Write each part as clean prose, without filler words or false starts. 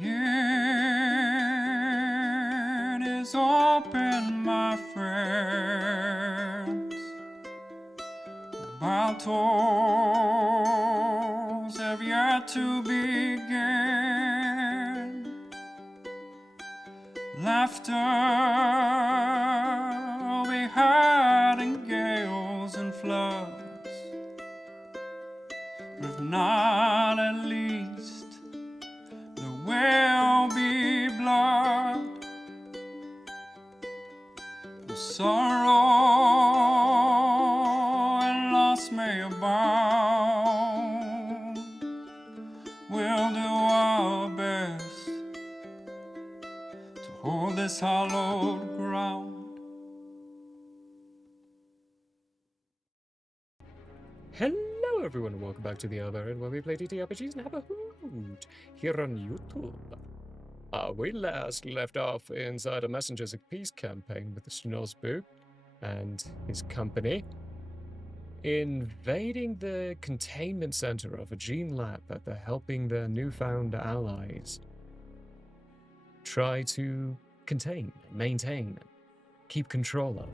It is open, my friends. Battles have yet to begin. Laughter we had in gales and floods, but if not, at least there will be blood. The sorrow and loss may abound. We'll do our best to hold this hallowed ground. Hello everyone and welcome back to the Barbarian, where we play TTRPGs and have a hoot here on YouTube. We last left off inside a Messengers of Peace campaign with the Snozbook and his company, invading the containment center of a gene lab that they're helping their newfound allies try to contain, maintain, keep control of.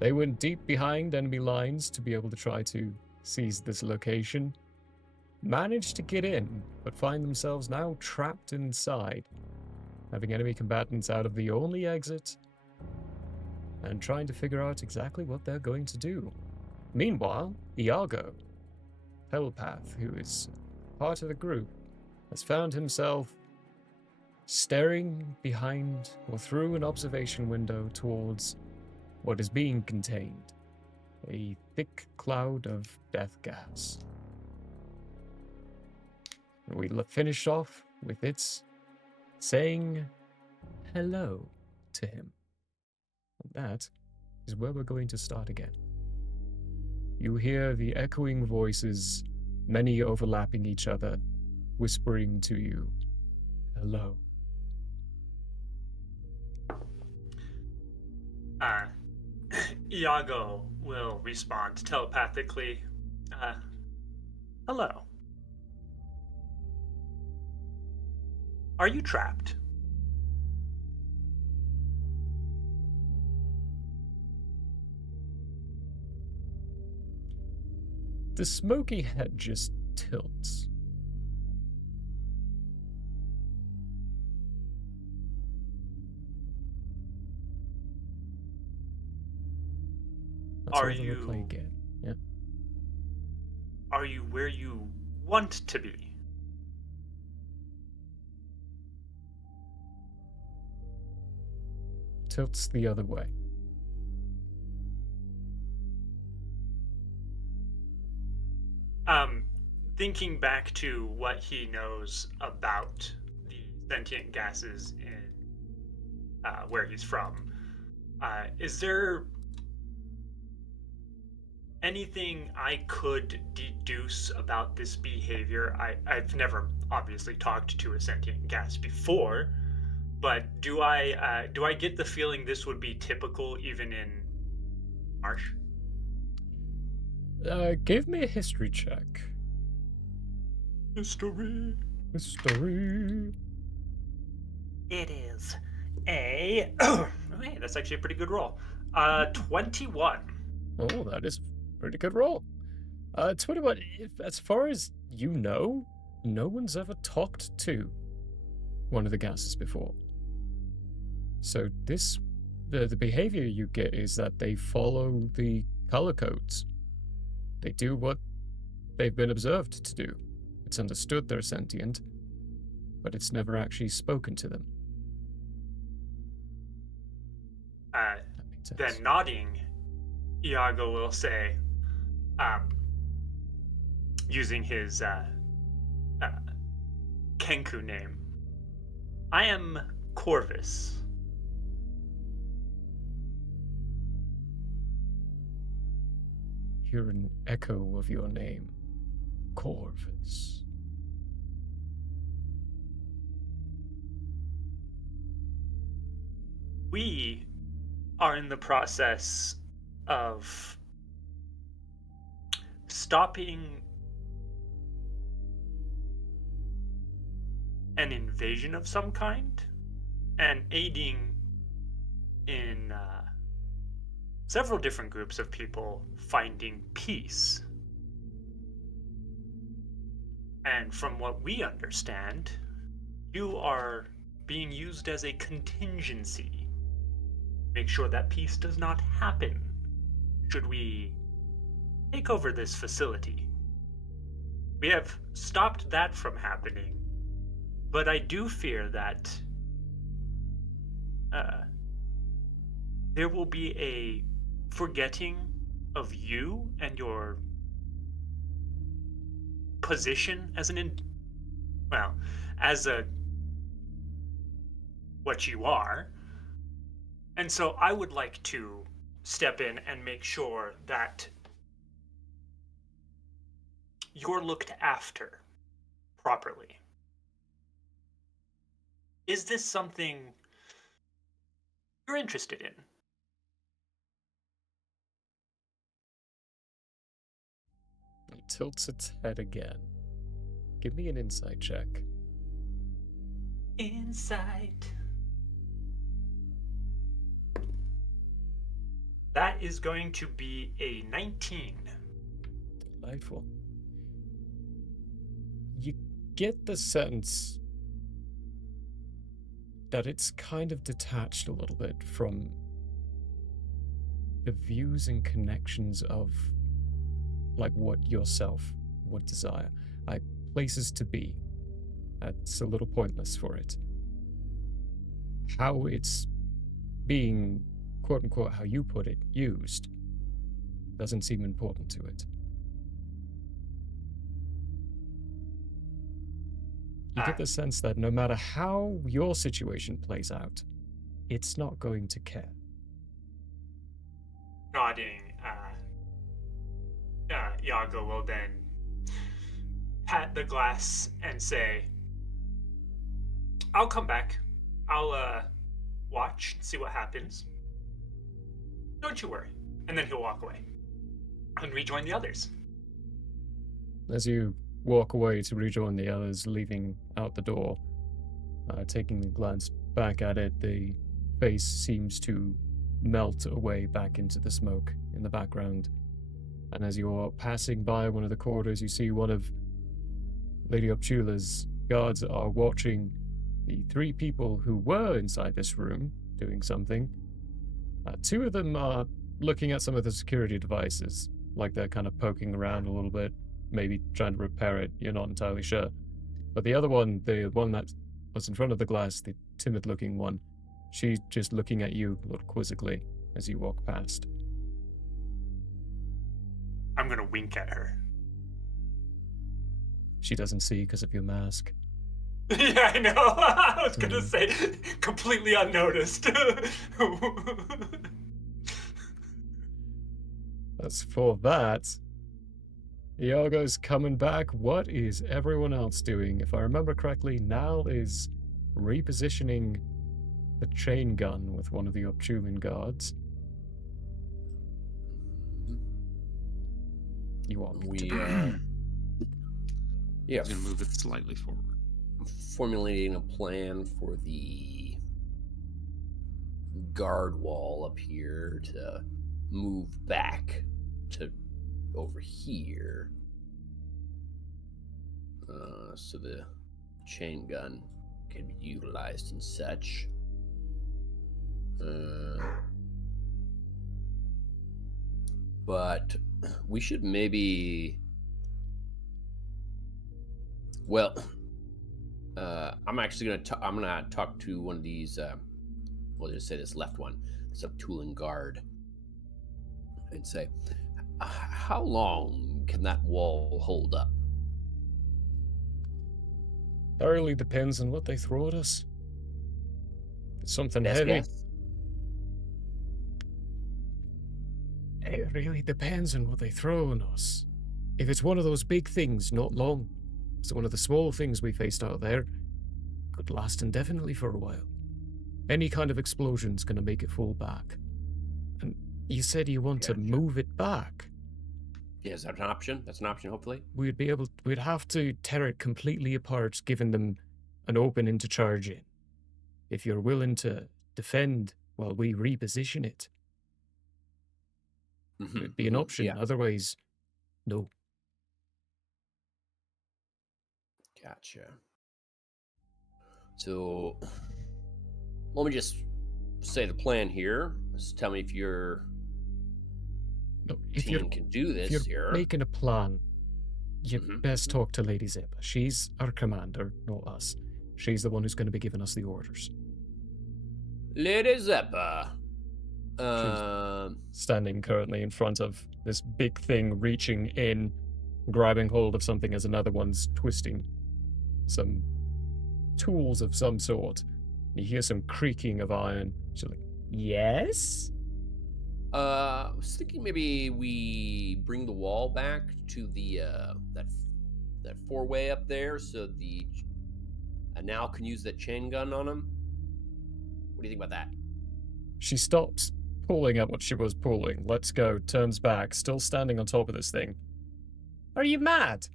They went deep behind enemy lines to be able to try to seize this location, managed to get in, but find themselves now trapped inside, having enemy combatants out of the only exit, and trying to figure out exactly what they're going to do. Meanwhile, Iago, telepath, who is part of the group, has found himself staring behind or through an observation window towards what is being contained, a thick cloud of death gas. And we finished off with it saying hello to him. And that is where we're going to start again. You hear the echoing voices, many overlapping each other, whispering to you, hello. Iago will respond telepathically. Hello. Are you trapped? The smoky head just tilts. Let's Are hold the replay you again. Yeah. Are you where you want to be? Tilts the other way. Thinking back to what he knows about the sentient gases in where he's from, is there anything I could deduce about this behavior? I've never obviously talked to a sentient gas before, but do I get the feeling this would be typical even in Marsh? Give me a history check. History. It is a hey, that's actually a pretty good roll. 21. Oh, that is a pretty good roll. 21, as far as you know, no one's ever talked to one of the gases before. So the behavior you get is that they follow the color codes. They do what they've been observed to do. It's understood they're sentient, but it's never actually spoken to them. That makes sense. Then nodding, Iago will say, using his Kenku name, I am Corvus. Hear an echo of your name, Corvus. We are in the process of stopping an invasion of some kind and aiding in several different groups of people finding peace. And from what we understand, you are being used as a contingency. Make sure that peace does not happen should we take over this facility. We have stopped that from happening, but I do fear that there will be a forgetting of you and your position as as a what you are. And so I would like to step in and make sure that you're looked after properly. Is this something you're interested in? He tilts its head again. Give me an insight check. Insight. That is going to be a 19. Delightful. You get the sense that it's kind of detached a little bit from the views and connections of like what yourself would desire. Like places to be. That's a little pointless for it. How it's being, quote unquote, how you put it, used, doesn't seem important to it. You get the sense that no matter how your situation plays out, it's not going to care. Nodding, Iago will then pat the glass and say, I'll come back. I'll watch, see what happens. Don't you worry. And then he'll walk away and rejoin the others. As you walk away to rejoin the others, leaving out the door, taking a glance back at it, the face seems to melt away back into the smoke in the background. And as you're passing by one of the corridors, you see one of Lady Opchula's guards are watching the 3 people who were inside this room doing something. 2 of them are looking at some of the security devices, like they're kind of poking around a little bit, maybe trying to repair it, you're not entirely sure. But the other one, the one that was in front of the glass, the timid-looking one, she's just looking at you a little quizzically as you walk past. I'm gonna wink at her. She doesn't see because of your mask. Yeah, I know. I was gonna say, completely unnoticed. As for that, Iago's coming back. What is everyone else doing? If I remember correctly, Nal is repositioning the chain gun with one of the Opchuman guards. You want me to... Yeah, He's gonna move it slightly forward. formulating a plan for the guard wall up here to move back to over here, so the chain gun can be utilized and such. But we should maybe, well, I'm actually gonna talk to one of these. We'll just say this left one, this Opchulan guard, and say, how long can that wall hold up? That really depends on what they throw at us. If it's something heavy. Yes. It really depends on what they throw on us. If it's one of those big things, not long. If it's one of the small things we faced out there, could last indefinitely for a while. Any kind of explosion's gonna make it fall back. And you said you want to move it back. Yeah, is that an option? That's an option, hopefully. We'd have to tear it completely apart, giving them an opening to charge in. If you're willing to defend while we reposition it, it'd be an option. Yeah. Otherwise, no. Gotcha. So, let me just say the plan here. Just tell me if your team can do this if you're here. making a plan, you best talk to Lady Zippa. She's our commander, not us. She's the one who's going to be giving us the orders. Lady Zippa. Standing currently in front of this big thing, reaching in, grabbing hold of something as another one's twisting some tools of some sort. You hear some creaking of iron. She's like, yes? I was thinking maybe we bring the wall back to the that four-way up there, so the Anal can use that chain gun on him. What do you think about that? She stops pulling at what she was pulling, lets go, turns back, still standing on top of this thing. Are you mad?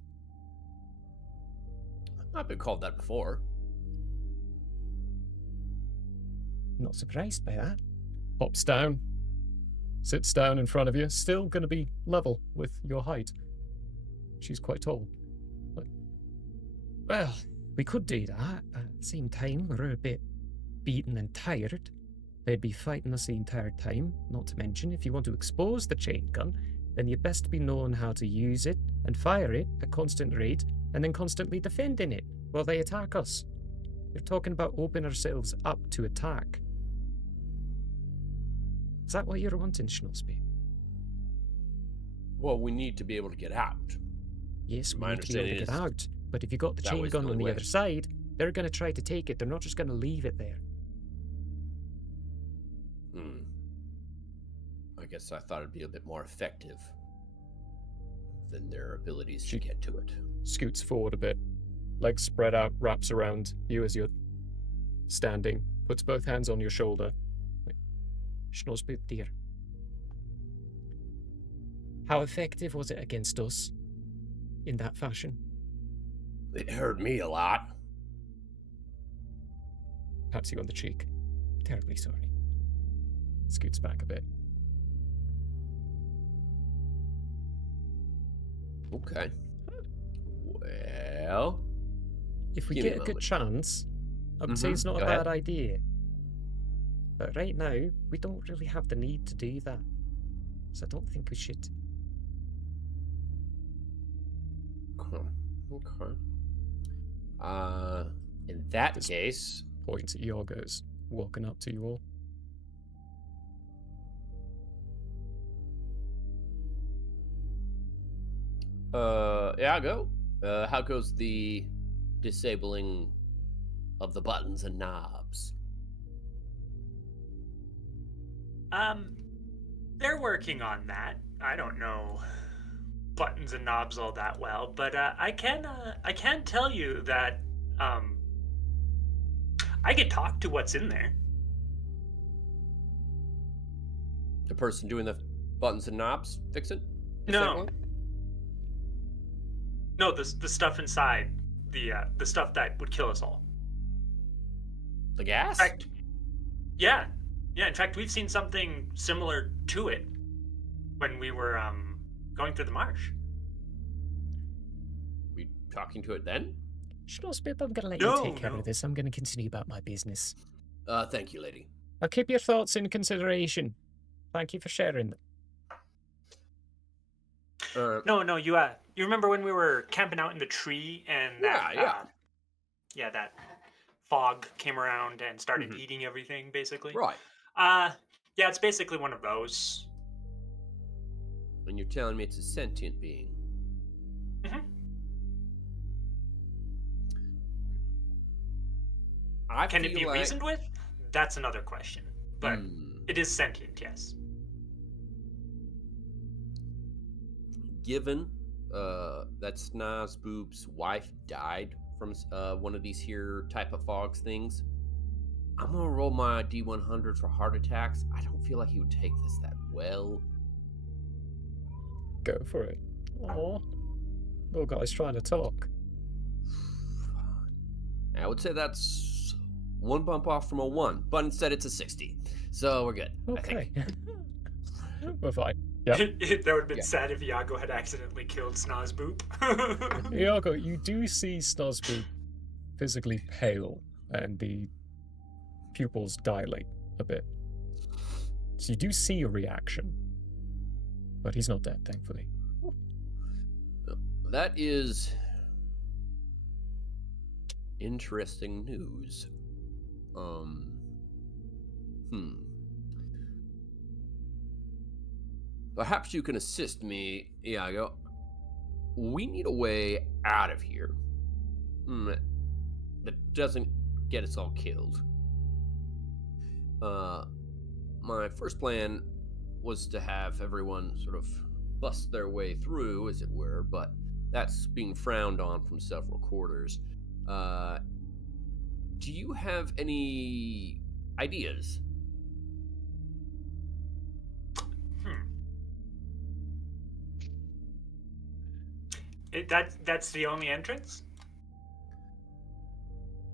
I've been called that before. Not surprised by that. Hops down, sits down in front of you, still going to be level with your height. She's quite tall. But, well, we could do that. At the same time, we're a bit beaten and tired. They'd be fighting us the entire time. Not to mention, if you want to expose the chain gun, then you best be knowing how to use it and fire it at constant rate, and then constantly defending it while they attack us. You're talking about opening ourselves up to attack. Is that what you're wanting, Schnosby? Well, we need to be able to get out. Yes, we My need to be able to get understanding out. But if you got the that chain was the gun on only the way. other side, they're going to try to take it. They're not just going to leave it there. I guess I thought it'd be a bit more effective than their abilities to get to it. Scoots forward a bit, legs spread out, wraps around you as you're standing, puts both hands on your shoulder. Schnosby, dear. How effective was it against us in that fashion? It hurt me a lot. Pats you on the cheek. Terribly sorry. Scoots back a bit. Okay. Well, if we give me get a a good moment. chance, I would say it's not a Go bad ahead. idea. But right now, we don't really have the need to do that. So I don't think we should. Okay. In that case, Points at Iago's walking up to you all. Iago, how goes the disabling of the buttons and knobs? They're working on that. I don't know buttons and knobs all that well, but I can tell you that I could talk to what's in there. The person doing the buttons and knobs, Vixen? No, the stuff inside, the stuff that would kill us all. The gas? In fact, yeah. In fact, we've seen something similar to it when we were going through the marsh. We talking to it then? Schnosby, I'm going to let No, you take care no. of this. I'm going to continue about my business. Thank you, lady. I'll keep your thoughts in consideration. Thank you for sharing them. No, you remember when we were camping out in the tree and that that fog came around and started eating everything, basically? Right. Yeah, it's basically one of those. And you're telling me it's a sentient being? Can it be reasoned with? That's another question. But it is sentient, yes. Given that Snozboob's wife died from one of these here type of fogs things, I'm gonna roll my D100 for heart attacks. I don't feel like he would take this that well. Go for it. Aw. Little guy's trying to talk. I would say that's one bump off from a 1, but instead it's a 60. So we're good. I Okay. think. We're fine. Yep. That would have been Yeah. sad if Iago had accidentally killed Snozboop. Iago, you do see Snozboop physically pale and the pupils dilate a bit. So you do see a reaction. But he's not dead, thankfully. That is interesting news. Perhaps you can assist me, Iago. We need a way out of here that doesn't get us all killed. My first plan was to have everyone sort of bust their way through, as it were, but that's being frowned on from several quarters. Do you have any ideas? That's the only entrance?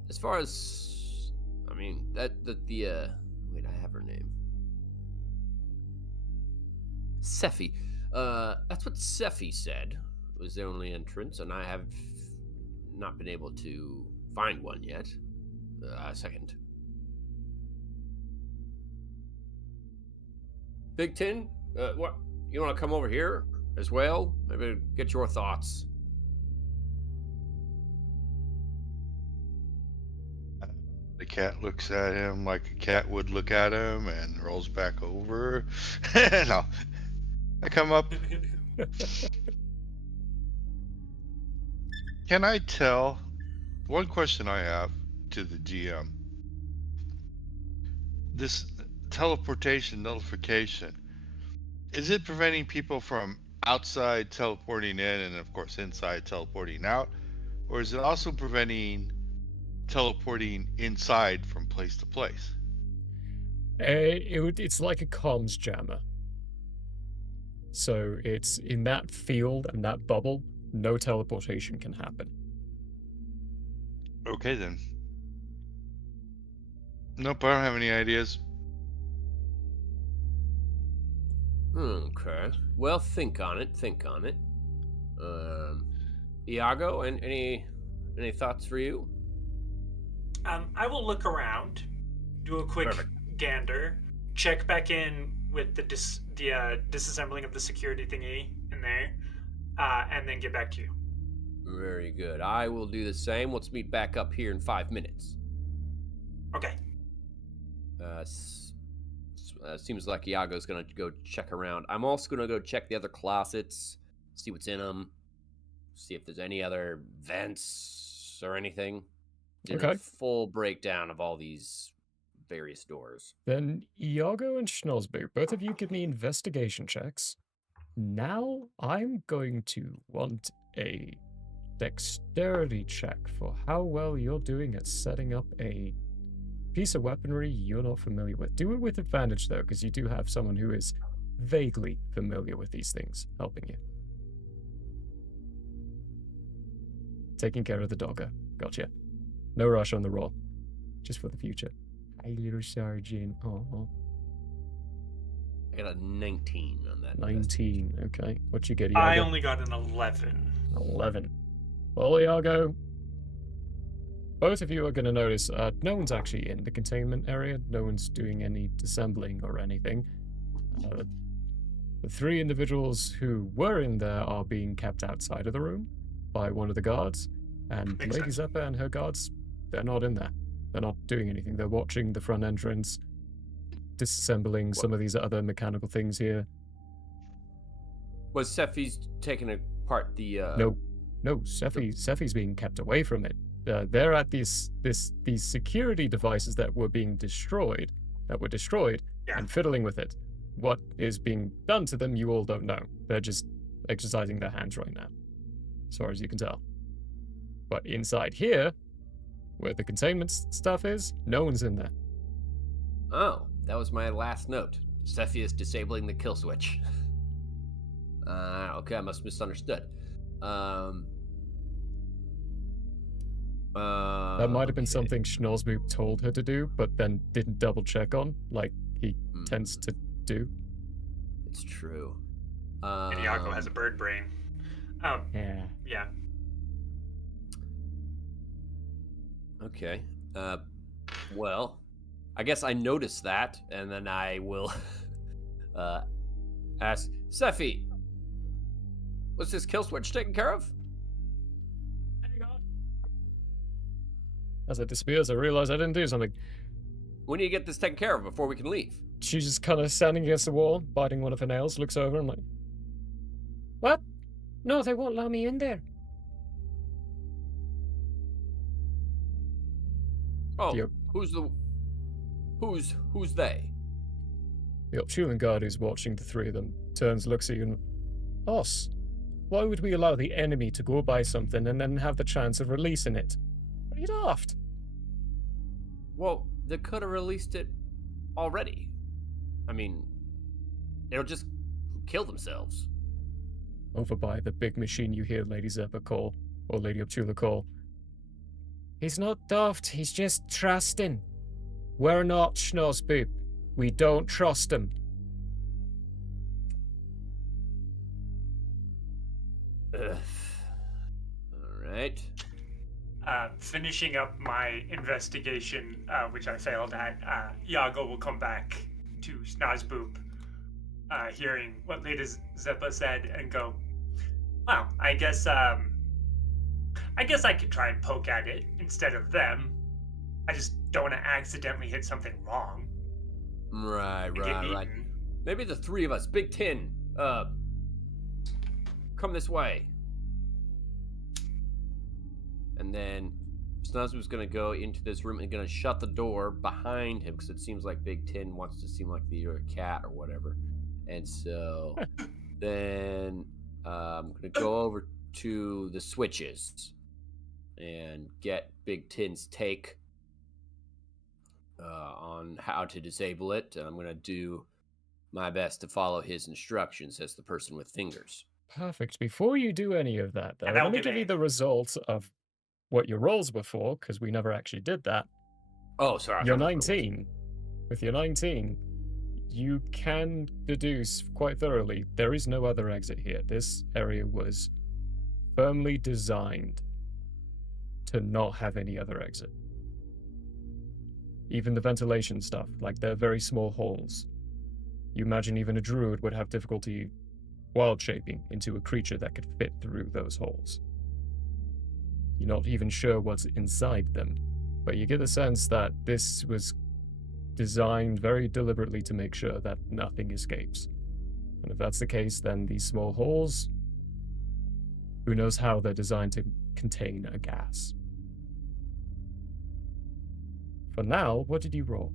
As far as, I mean, wait, I have her name. Sephi. That's what Sephi said was the only entrance, and I have not been able to find one yet. Second. Big Tin, what? You want to come over here as well? Maybe get your thoughts. The cat looks at him like a cat would look at him and rolls back over. No. I come up. Can I tell? One question I have to the GM. This teleportation nullification, is it preventing people from outside teleporting in and, of course, inside teleporting out? Or is it also preventing teleporting inside from place to place? It's like a comms jammer. So it's in that field and that bubble, no teleportation can happen. Okay then. Nope, I don't have any ideas. Okay. Well, think on it. Iago, and any thoughts for you? I will look around, do a quick gander, check back in with the disassembling of the security thingy in there, and then get back to you. Very good. I will do the same. Let's meet back up here in 5 minutes. Okay. Seems like Iago's gonna go check around. I'm also gonna go check the other closets, see what's in them, see if there's any other vents or anything. Did a full breakdown of all these various doors. Then Iago and Schnozbu, both of you give me investigation checks. Now I'm going to want a dexterity check for how well you're doing at setting up a piece of weaponry you're not familiar with. Do it with advantage, though, because you do have someone who is vaguely familiar with these things helping you. Taking care of the doggo. Gotcha. No rush on the roll. Just for the future. Hi, little sergeant. Oh. I got a 19 on that. 19. Okay. What you get, Iago? I only got an 11. 11. Well, Iago, both of you are going to notice no one's actually in the containment area. No one's doing any disassembling or anything. The 3 individuals who were in there are being kept outside of the room by one of the guards. And Makes Lady sense. Zeppa and her guards, they're not in there. They're not doing anything. They're watching the front entrance, disassembling some of these other mechanical things here. Was Sephi's taking apart the? No. Sephi's being kept away from it. They're at these security devices that were destroyed, Yeah. and fiddling with it. What is being done to them, you all don't know. They're just exercising their hands right now, as far as you can tell. But inside here, where the containment stuff is, no one's in there. Oh, that was my last note. Sephi is disabling the kill switch. Okay, I must have misunderstood. That might have been Okay. something Schnorsboop told her to do, but then didn't double check on, like he tends to do. It's true. And Iago has a bird brain. Yeah. Yeah. Okay. Well, I guess I noticed that, and then I will ask Sephi. Was this kill switch taken care of? As it disappears, I realize I didn't do something. We need to get this taken care of before we can leave. She's just kind of standing against the wall, biting one of her nails, looks over and like, what? No, they won't allow me in there. Oh, Yep. who's they? The Optulan guard who's watching the three of them turns, looks at you and, Boss, why would we allow the enemy to go buy something and then have the chance of releasing it? Are you daft? Well, they could have released it already. I mean, they'll just kill themselves. Over by the big machine you hear Lady Zeppa call, or Lady Optula call. He's not daft, he's just trusting. We're not Schnorsboop. We don't trust him. Ugh. All right. Finishing up my investigation, which I failed at, Iago will come back to Snozboop, hearing what Lady Zeppa said, and go, "Wow, I guess I could try and poke at it instead of them. I just don't want to accidentally hit something wrong." Right. and get eaten. Maybe the three of us, Big Tin, come this way. And then Snozboop's gonna go into this room and gonna shut the door behind him because it seems like Big Tin wants to seem like you're a cat or whatever. And so then I'm gonna go over to the switches and get Big Tin's take on how to disable it. And I'm gonna do my best to follow his instructions as the person with fingers. Perfect. Before you do any of that, though, And let that'll me give give you aim. the results of what your rolls were for, because we never actually did that. Oh, sorry. I You're can't remember what it was. 19. With your 19, you can deduce quite thoroughly there is no other exit here. This area was firmly designed to not have any other exit. Even the ventilation stuff, like they're very small holes. You imagine even a druid would have difficulty wild shaping into a creature that could fit through those holes. You're not even sure what's inside them, but you get the sense that this was designed very deliberately to make sure that nothing escapes. And if that's the case, then these small holes, who knows how they're designed to contain a gas. For now, what did you roll?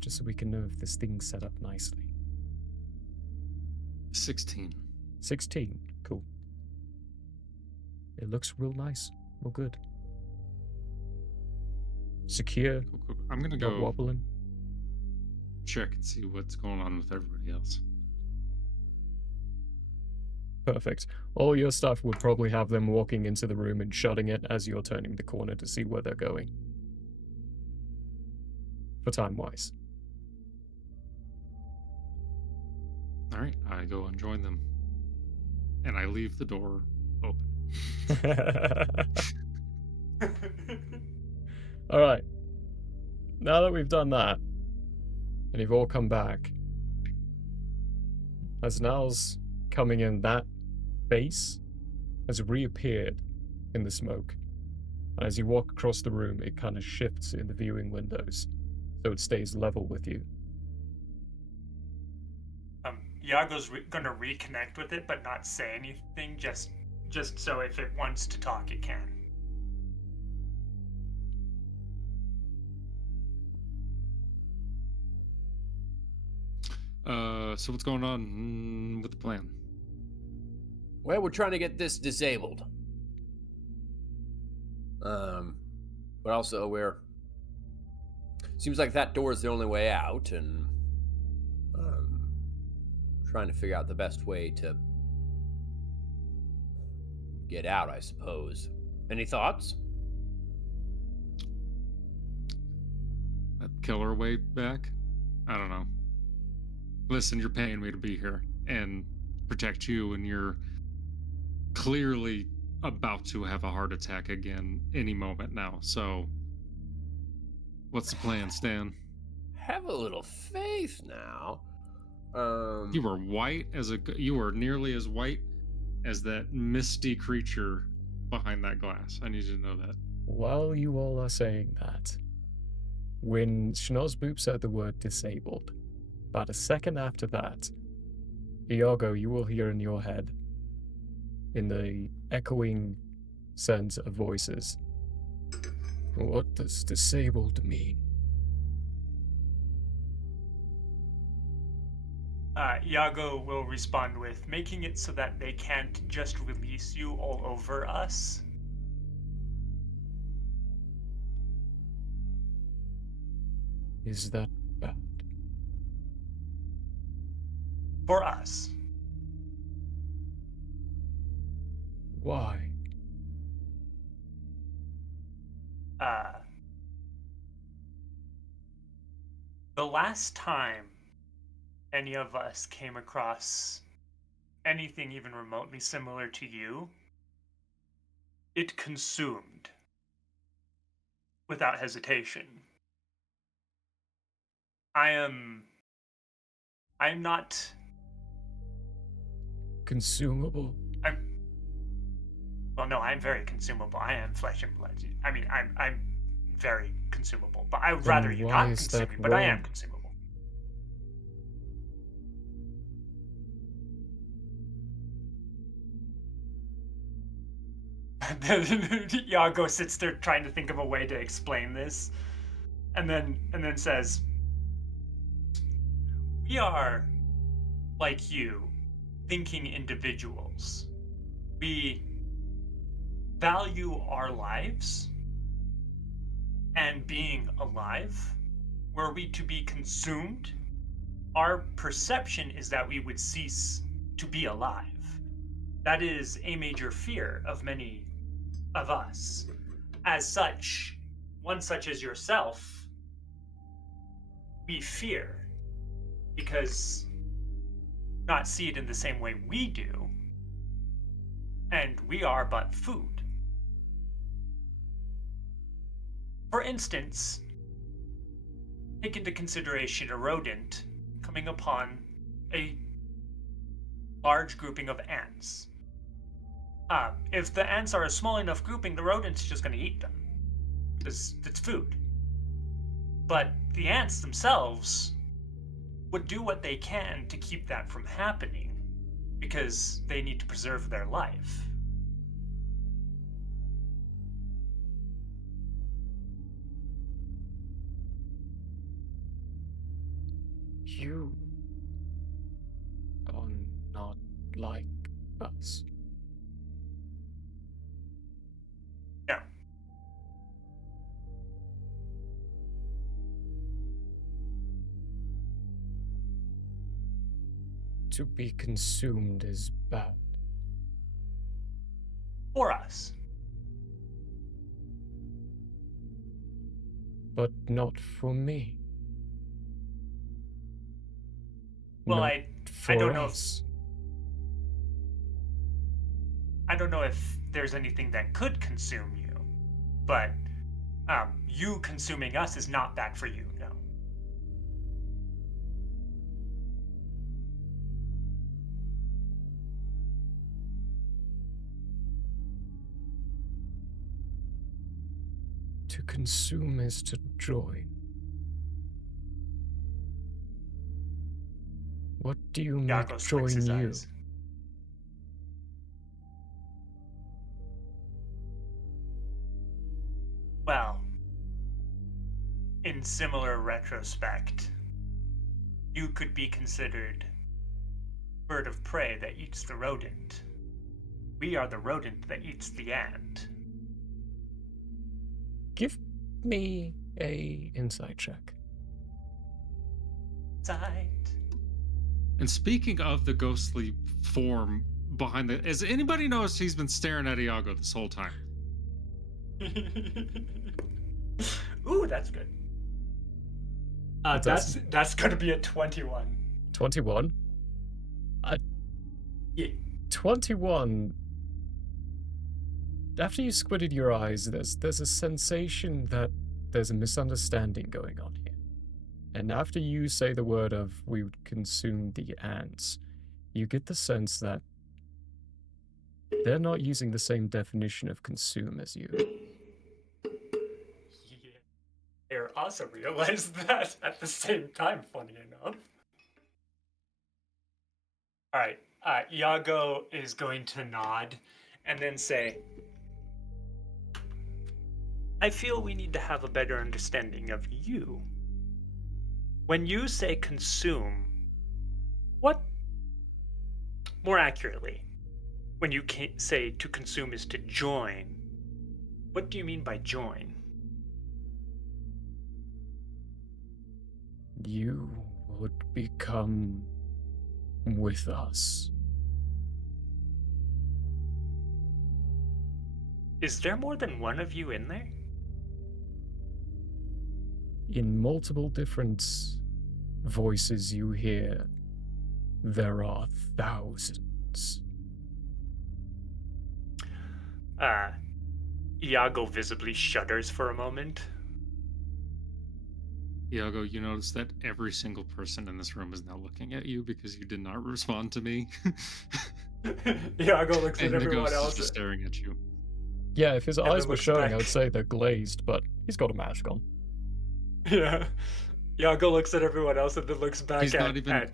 Just so we can know if this thing's set up nicely. 16. 16. Cool. It looks real nice. Real good. Secure. Cool. I'm gonna Not go wobbling. check and see what's going on with everybody else. Perfect. All your stuff would probably have them walking into the room and shutting it as you're turning the corner to see where they're going. For time-wise. All right, I go and join them, and I leave the door open. Alright. Now that we've done that, and you've all come back, as Now's coming in, that face has reappeared in the smoke. And as you walk across the room, it kind of shifts in the viewing windows, so it stays level with you. Iago's going to reconnect with it, but not say anything, just so if it wants to talk, it can. So what's going on with the plan? Well, we're trying to get this disabled. But also seems like that door is the only way out, and trying to figure out the best way to get out, I suppose. Any thoughts? that killer way back. I don't know. Listen, you're paying me to be here and protect you, and you're clearly about to have a heart attack again any moment now. So, what's the plan, Stan? Have a little faith now. You were white as you were nearly as white as that misty creature behind that glass. I need you to know that. While you all are saying that, when Schnozboop said the word disabled, about a second after that, Iago, you will hear in your head, in the echoing sense of voices, what does disabled mean? Iago will respond with, making it so that they can't just release you all over us. Is that bad? For us. Why? The last time any of us came across anything even remotely similar to you, it consumed without hesitation. I'm not Consumable? well, no, I'm very consumable. I am flesh and blood. I mean, I'm very consumable. But I would rather you why not is consume that me, but I am wrong? consumable. Iago sits there trying to think of a way to explain this, and then says, "We are like you, thinking individuals. We value our lives and being alive. Were we to be consumed, our perception is that we would cease to be alive. That is a major fear of many of us. As such, one such as yourself, we fear because not see it in the same way we do, and we are but food. For instance, take into consideration a rodent coming upon a large grouping of ants. If the ants are a small enough grouping, the rodent's just going to eat them because it's food. But the ants themselves would do what they can to keep that from happening because they need to preserve their life. You are not like us. No. To be consumed is bad. For us. But not for me. Well, Not I for don't know us. I don't know if there's anything that could consume you, but you consuming us is not bad for you, no. To consume is to join. What do you make Iago flicks join his you? eyes. Well, in similar retrospect, you could be considered bird of prey that eats the rodent. We are the rodent that eats the ant. Give me a insight check. Sight. And speaking of the ghostly form behind the, has anybody noticed he's been staring at Iago this whole time? Ooh, that's good. It does. That's gonna be a 21. 21? Yeah. 21. After you squinted your eyes, there's a sensation that there's a misunderstanding going on here. And after you say the word of "we would consume the ants," you get the sense that they're not using the same definition of consume as you. Yeah. I also realized that at the same time, funny enough. Alright, Iago is going to nod and then say, I feel we need to have a better understanding of you. When you say consume, what, more accurately, when you say to consume is to join, what do you mean by join? You would become with us. Is there more than one of you in there? In multiple different voices you hear, there are thousands. Iago visibly shudders for a moment. Iago, you notice that every single person in this room is now looking at you because you did not respond to me. Iago looks And at the everyone ghost is else. just staring at you. Yeah, if his And eyes then were looks showing, back. I would say they're glazed, but he's got a mask on. Yeah. Iago looks at everyone else and then looks back He's at, not even.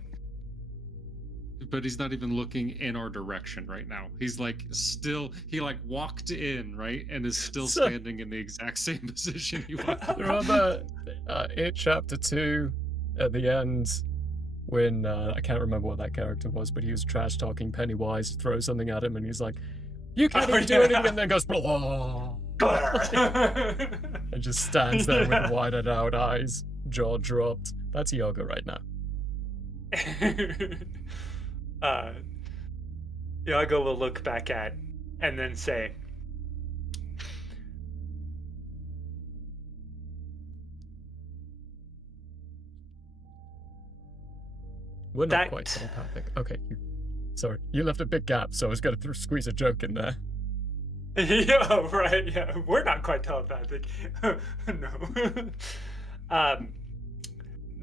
But he's not even looking in our direction right now. He's like still. He like walked in, right, and is still So- standing in the exact same position he walked in. Remember It Chapter 2 at the end when I can't remember what that character was, but he was trash talking Pennywise, throws something at him, and he's like, "You can't Oh, even do yeah. anything," and then goes, "Blah," and just stands there Yeah. with widened out eyes, jaw dropped. That's Iago right now. Iago will look back at and then say, We're not That- quite telepathic. Okay, sorry, you left a big gap, so I was going to squeeze a joke in there. yeah, right, yeah, we're not quite telepathic. No.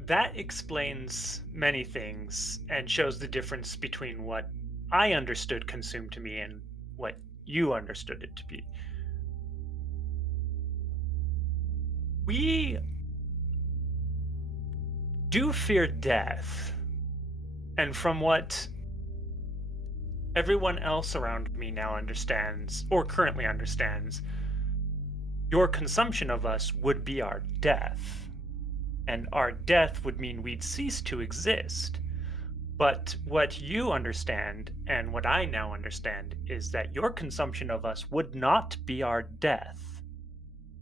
That explains many things and shows the difference between what I understood consume to me and what you understood it to be. We do fear death, and from what everyone else around me now understands, or currently understands, your consumption of us would be our death. And our death would mean we'd cease to exist. But what you understand, and what I now understand, is that your consumption of us would not be our death.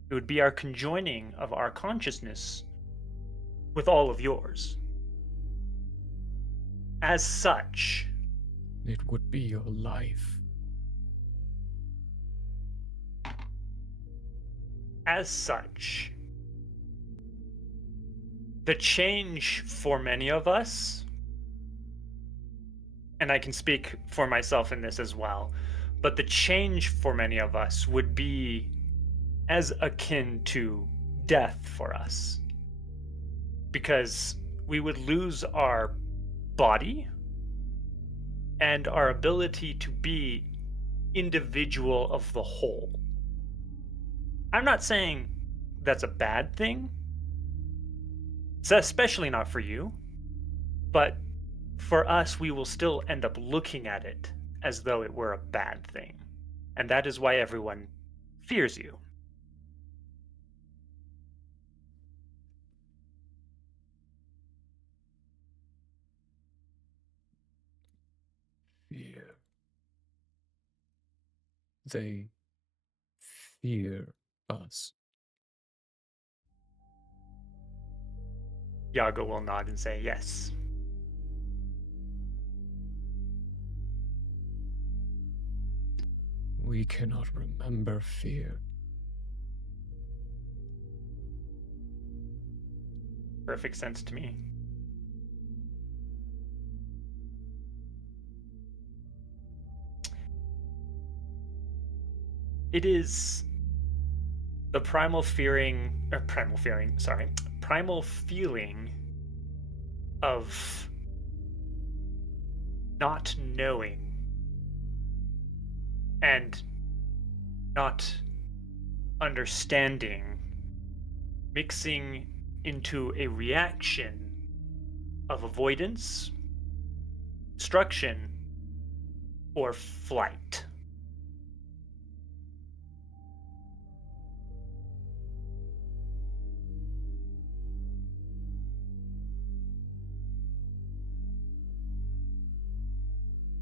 It would be our conjoining of our consciousness with all of yours. As such, It would be your life. The change for many of us, and I can speak for myself in this as well, but the change for many of us would be as akin to death for us. Because we would lose our body and our ability to be individual of the whole. I'm not saying that's a bad thing. It's especially not for you. But for us, we will still end up looking at it as though it were a bad thing. And that is why everyone fears you. Fear. They fear us. Iago will nod and say yes. We cannot remember fear. Perfect sense to me. It is the primal feeling of not knowing and not understanding mixing into a reaction of avoidance, destruction, or flight.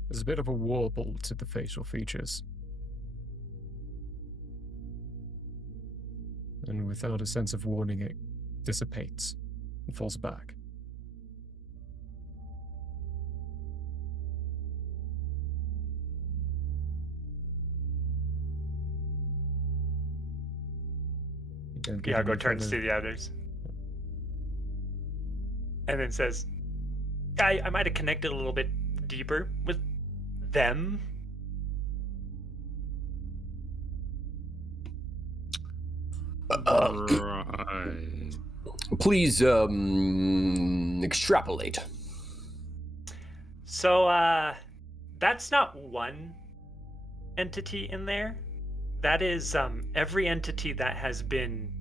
There's a bit of a warble to the facial features. And without a sense of warning, it dissipates and falls back. You don't get Iago any turns further- to the others and then says, I might have connected a little bit deeper with them. Right. Please extrapolate. So that's not one entity in there. That is every entity that has been.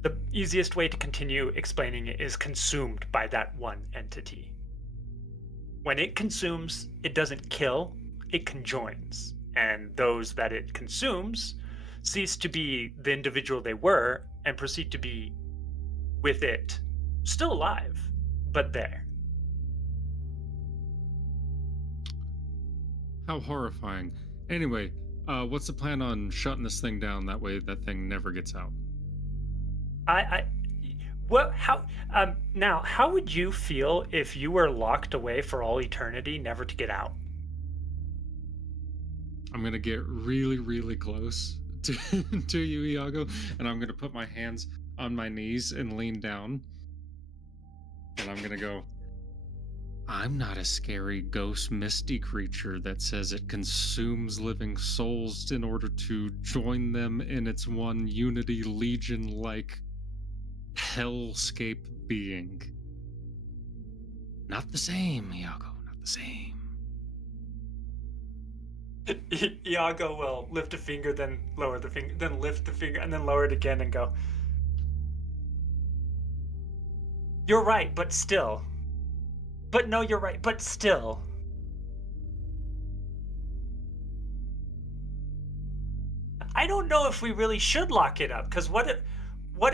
The easiest way to continue explaining it is consumed by that one entity. When it consumes, it doesn't kill, it conjoins. And those that it consumes cease to be the individual they were and proceed to be with it, still alive, but there. How horrifying. Anyway, what's the plan on shutting this thing down? That way that thing never gets out. Now, how would you feel if you were locked away for all eternity, never to get out? I'm gonna get really, really close to you, Iago, and I'm gonna put my hands on my knees and lean down. And I'm gonna go, I'm not a scary ghost misty creature that says it consumes living souls in order to join them in its one unity legion-like hellscape being. Not the same, Iago, not the same. Iago will lift a finger, then lower the finger, then lift the finger, and then lower it again and go, "You're right, but still. But no, you're right, but still." I don't know if we really should lock it up, because what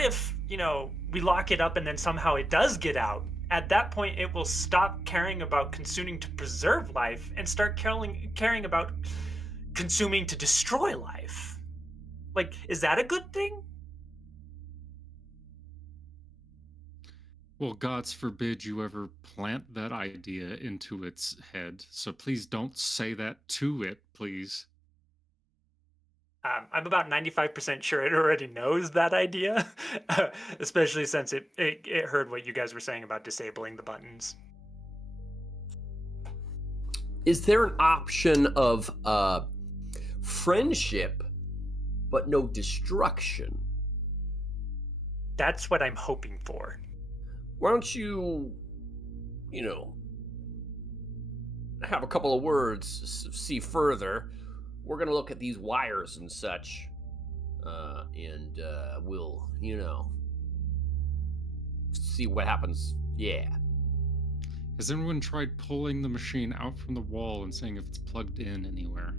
if, we lock it up and then somehow it does get out? At that point, it will stop caring about consuming to preserve life and start caring about consuming to destroy life. Like, is that a good thing? Well, gods forbid you ever plant that idea into its head, so please don't say that to it, please. I'm about 95% sure it already knows that idea, especially since it heard what you guys were saying about disabling the buttons. Is there an option of friendship, but no destruction? That's what I'm hoping for. Why don't you, have a couple of words, see further? We're going to look at these wires and such, and we'll, see what happens. Yeah. Has anyone tried pulling the machine out from the wall and seeing if it's plugged in anywhere?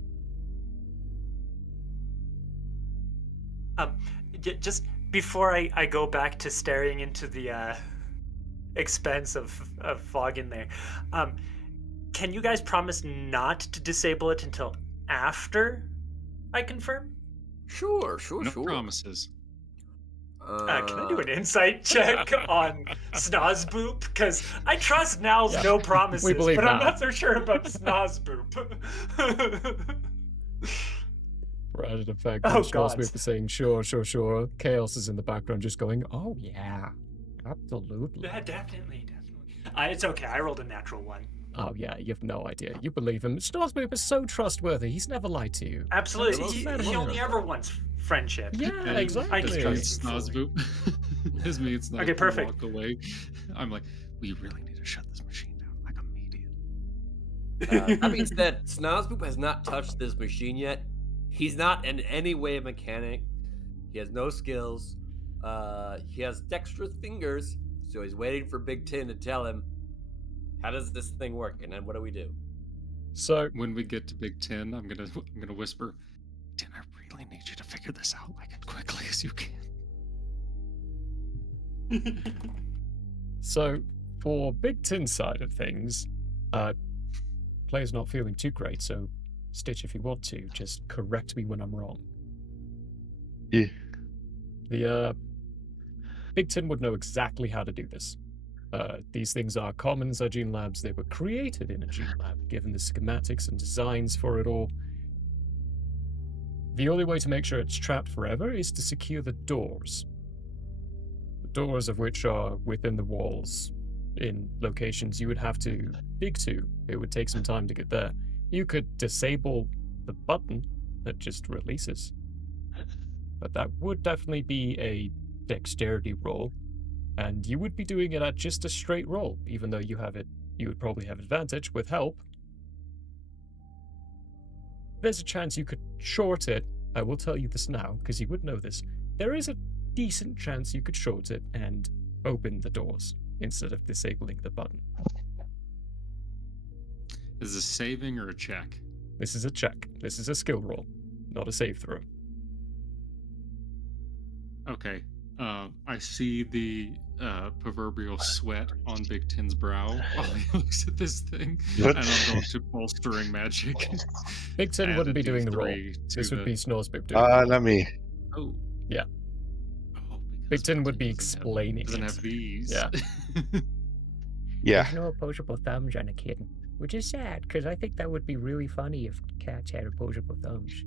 Just before I go back to staring into the expense of fog in there, can you guys promise not to disable it until after I confirm? Sure. No promises. Can I do an insight check on Snozboop? Because I trust Now's no promises, we believe but I'm Now. not so sure about Snozboop. Added effect. Oh, Snores God. Mooper saying, sure. Chaos is in the background just going, oh, yeah. Absolutely. Yeah, definitely. It's okay. I rolled a natural one. Oh, yeah, you have no idea. You believe him. Snores Mooper's so trustworthy. He's never lied to you. Absolutely. most He met only him. ever wants friendship. Yeah, I mean, I can exactly. trust him fully. Snozboop. As me and Snozboop Okay, perfect. walk away. I'm like, we really need to shut this machine down, like immediate. That being said, Snozboop has not touched this machine yet. He's not in any way a mechanic. He has no skills. He has dexterous fingers, so he's waiting for Big Tin to tell him, how does this thing work, and then what do we do? So, When we get to Big Ten, I'm gonna whisper, Ten, I really need you to figure this out like as quickly as you can. So, for Big Tin's side of things, player's not feeling too great, so Stitch, if you want to, just correct me when I'm wrong. Yeah. The Big Tin would know exactly how to do this. These things are common inside Gene Labs. They were created in a Gene Lab, given the schematics and designs for it all. The only way to make sure it's trapped forever is to secure the doors. The doors of which are within the walls, in locations you would have to dig to. It would take some time to get there. You could disable the button that just releases. But that would definitely be a dexterity roll, and you would be doing it at just a straight roll, even though you would probably have advantage with help. There's a chance you could short it. I will tell you this now, because you would know this. There is a decent chance you could short it and open the doors instead of disabling the button. Is this saving or a check? This is a check. This is a skill roll, not a save throw. Okay. I see the proverbial sweat on Big Ten's brow while he looks at this thing, What? and I'm going to bolstering magic. Big Tin Add wouldn't a be doing the roll. D3 to This would the- be Snoresboop doing the roll. Let me. Oh. Yeah. Oh, because Big Tin would be doesn't have- explaining Doesn't it. have these. Yeah. Yeah. There's no opposable thumbs on a kitten, which is sad, because I think that would be really funny if cats had opposable thumbs.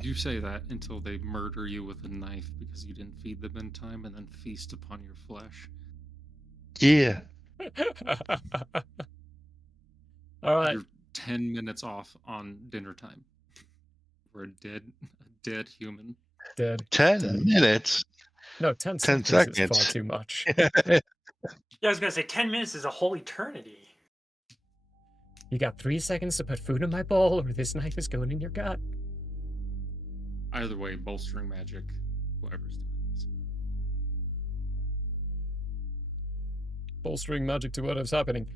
You say that until they murder you with a knife because you didn't feed them in time and then feast upon your flesh. Yeah. All right. You're 10 minutes off on dinner time. For a dead human. Dead. 10 Dead. minutes. No, 10 10 seconds is far seconds. too much. Yeah, I was gonna say 10 minutes is a whole eternity. You got 3 seconds to put food in my bowl, or this knife is going in your gut. Either way, bolstering magic, whoever's doing this. Bolstering magic to whatever's happening.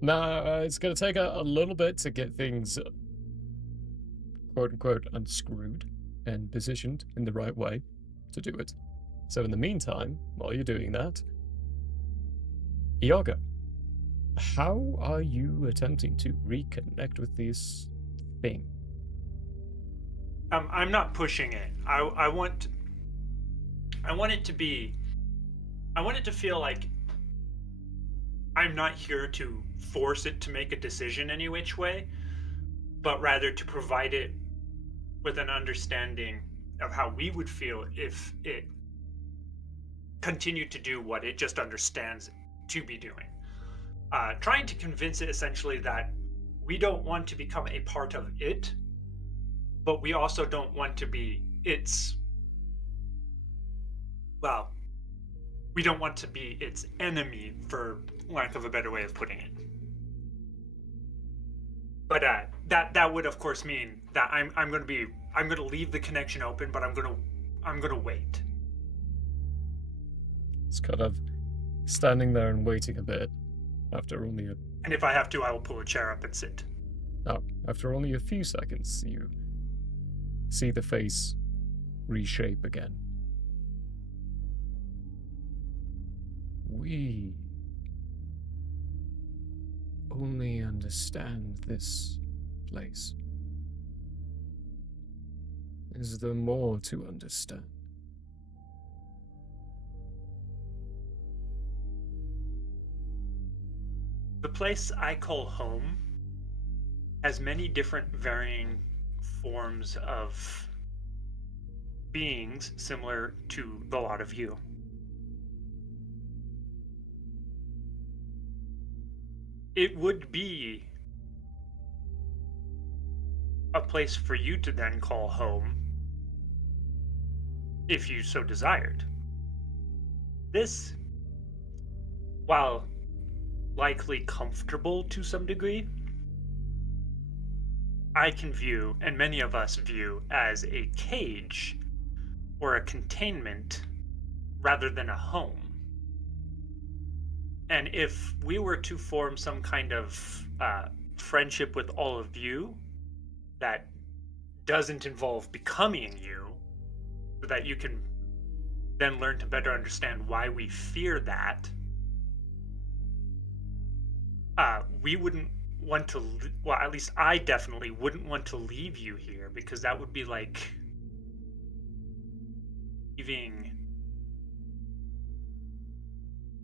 Now, it's going to take a little bit to get things, quote-unquote, unscrewed and positioned in the right way to do it. So in the meantime, while you're doing that, Iago, how are you attempting to reconnect with this thing? I'm not pushing it. I want it to be. I want it to feel like I'm not here to force it to make a decision any which way, but rather to provide it with an understanding of how we would feel if it continued to do what it just understands to be doing. Trying to convince it essentially that we don't want to become a part of it, but we also don't want to be its, well, we don't want to be its enemy, for lack of a better way of putting it. But that would of course mean that I'm going to leave the connection open, but I'm going to wait. It's kind of standing there and waiting a bit after only And if I have to, I will pull a chair up and sit. after only a few seconds, you see the face reshape again. We only understand this place. Is there more to understand? The place I call home as many different varying forms of beings similar to the lot of you. It would be a place for you to then call home if you so desired. This, while likely comfortable to some degree, I can view, and many of us view, as a cage or a containment rather than a home. And if we were to form some kind of friendship with all of you that doesn't involve becoming you, so that you can then learn to better understand why we fear that, we wouldn't want to, well, at least I definitely wouldn't want to leave you here, because that would be like leaving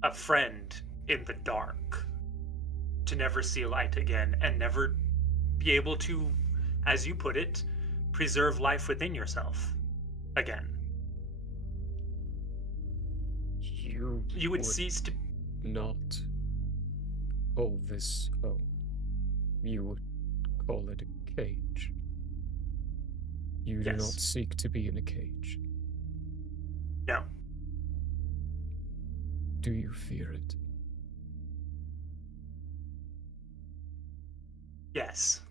a friend in the dark to never see light again and never be able to, as you put it, preserve life within yourself again. You would cease to. not call this home. You would call it a cage. You do not Yes. seek to be in a cage. No. Do you fear it? Yes.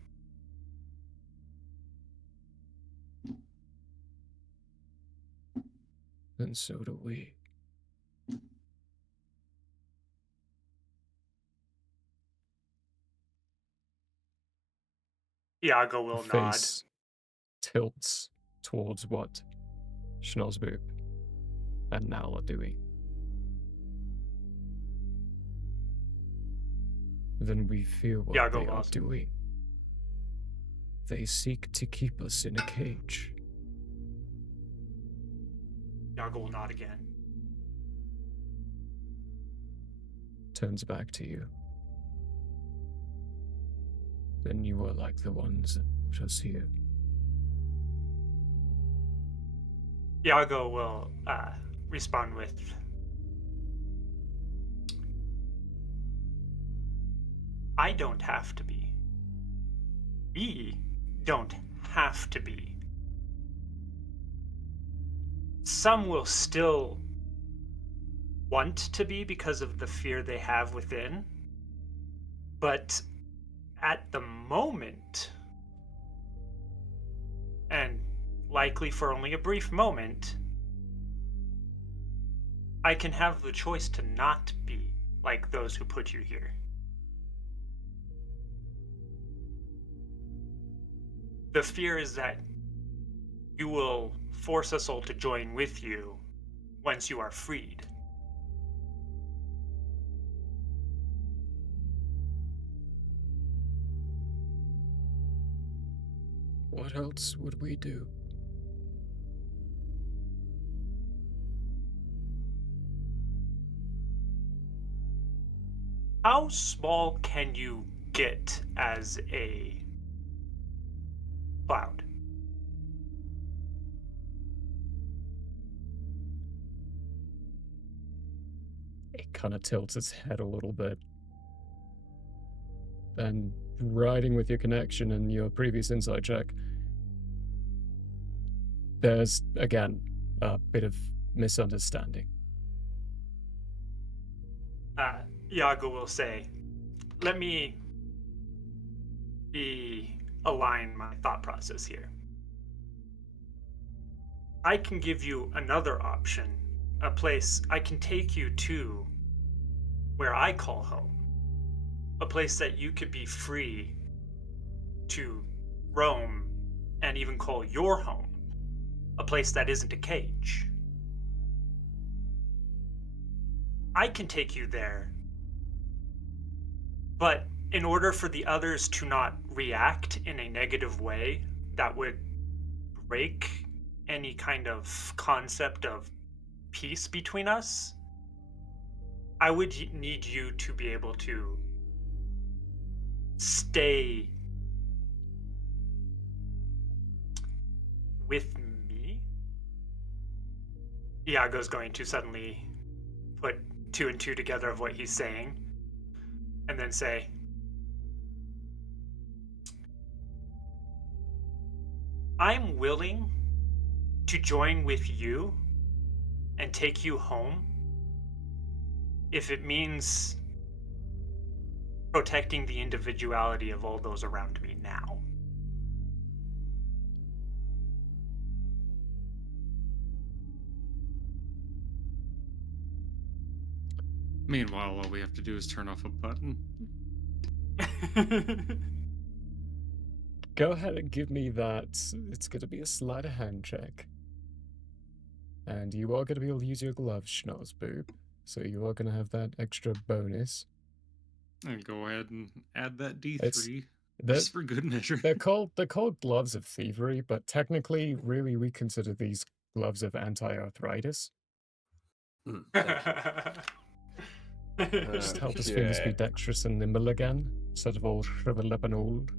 And so do we. Iago will The nod. face tilts towards what Schnozbub and Nal are doing. Then we fear what Iago they are loves. doing. They seek to keep us in a cage. Iago will nod again. Turns back to you. Then you are like the ones that put us here. Iago will respond with, I don't have to be. We don't have to be. Some will still want to be because of the fear they have within, but at the moment, and likely for only a brief moment, I can have the choice to not be like those who put you here. The fear is that you will force us all to join with you once you are freed. What else would we do? How small can you get as a cloud? It kind of tilts its head a little bit. Then, riding with your connection and your previous insight check, there's, again, a bit of misunderstanding. Iago will say, let me align my thought process here. I can give you another option, a place I can take you to where I call home, a place that you could be free to roam and even call your home, a place that isn't a cage. I can take you there, but in order for the others to not react in a negative way that would break any kind of concept of peace between us, I would need you to be able to stay with me? Iago's going to suddenly put two and two together of what he's saying, and then say, I'm willing to join with you and take you home if it means protecting the individuality of all those around me now. Meanwhile, all we have to do is turn off a button. Go ahead and give me that. It's going to be a sleight of hand check. And you are going to be able to use your gloves, Schnozzboob. So you are going to have that extra bonus. And go ahead and add that D3 It's- just for good measure. They're called gloves of thievery, but technically, really, we consider these gloves of anti-arthritis. Just help his fingers be dexterous and nimble again, instead of all shriveled up and old.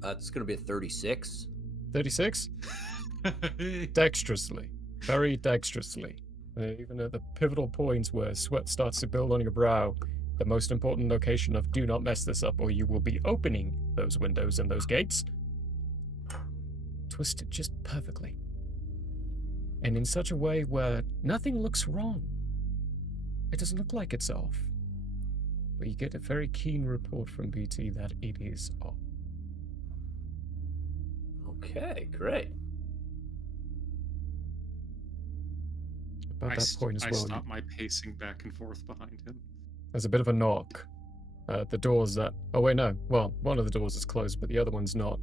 That's going to be a 36. 36? Dexterously. Very dexterously. Even at the pivotal points where sweat starts to build on your brow, the most important location of do not mess this up or you will be opening those windows and those gates. Twist it just perfectly. And in such a way where nothing looks wrong. It doesn't look like it's off. But you get a very keen report from BT that it is off. Okay, great. About that point as I well, stop my pacing back and forth behind him. there's a bit of a knock. The doors that... Oh, wait, no. Well, one of the doors is closed, but the other one's not.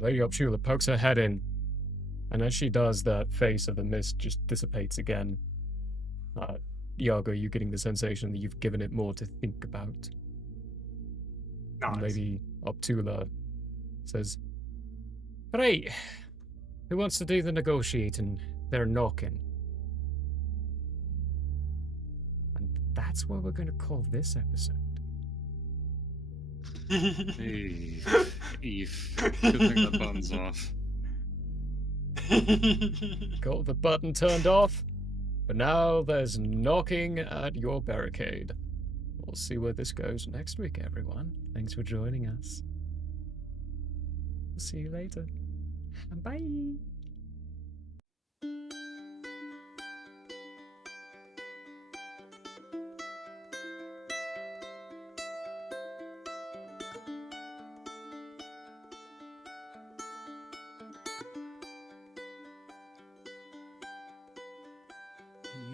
Lady Optula pokes her head in, and as she does, that face of the mist just dissipates again. Iago, you're getting the sensation that you've given it more to think about. And Lady Optula says, Right, who wants to do the negotiating? They're knocking. And that's what we're going to call this episode. Hey, Eve. Good thing that button's off. Got the button turned off, but now there's knocking at your barricade. We'll see where this goes next week, everyone. Thanks for joining us. See you later. Bye.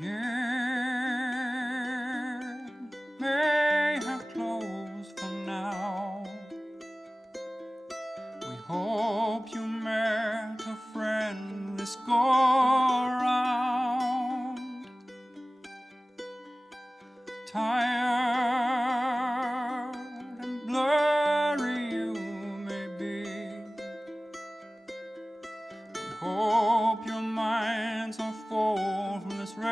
The end may have closed for now. We hope you met a friend this go around. Tired and blurry you may be. We hope your minds are full from this revelry.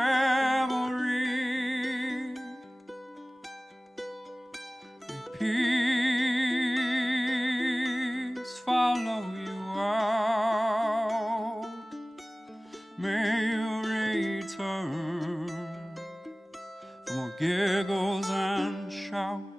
May peace follow you out. May you return for more giggles and shouts.